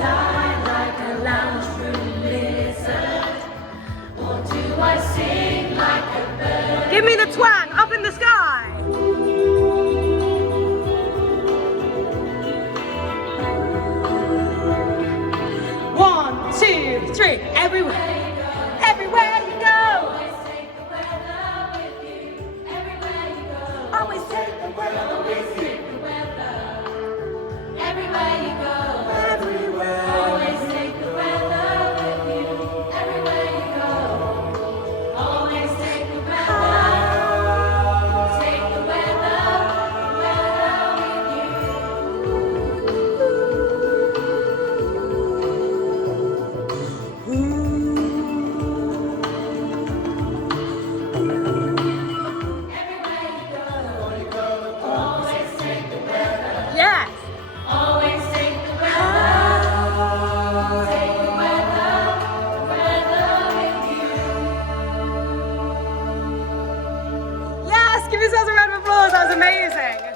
lie like a lounge room lizard? Or do I sing like a bird? Give me the twang, up in the sky. One, two, three, everywhere. Everywhere you go. Always take the weather with you. Everywhere you go. Always take the weather with you. Take the weather. Everywhere you go. Everywhere. Always take the weather with you. Everywhere you go. Always take the weather. Take the weather with you. Everywhere you go. Always take the weather. Yes. Always take the weather. Take the weather with you. Yes, give yourselves a round of applause. That was amazing.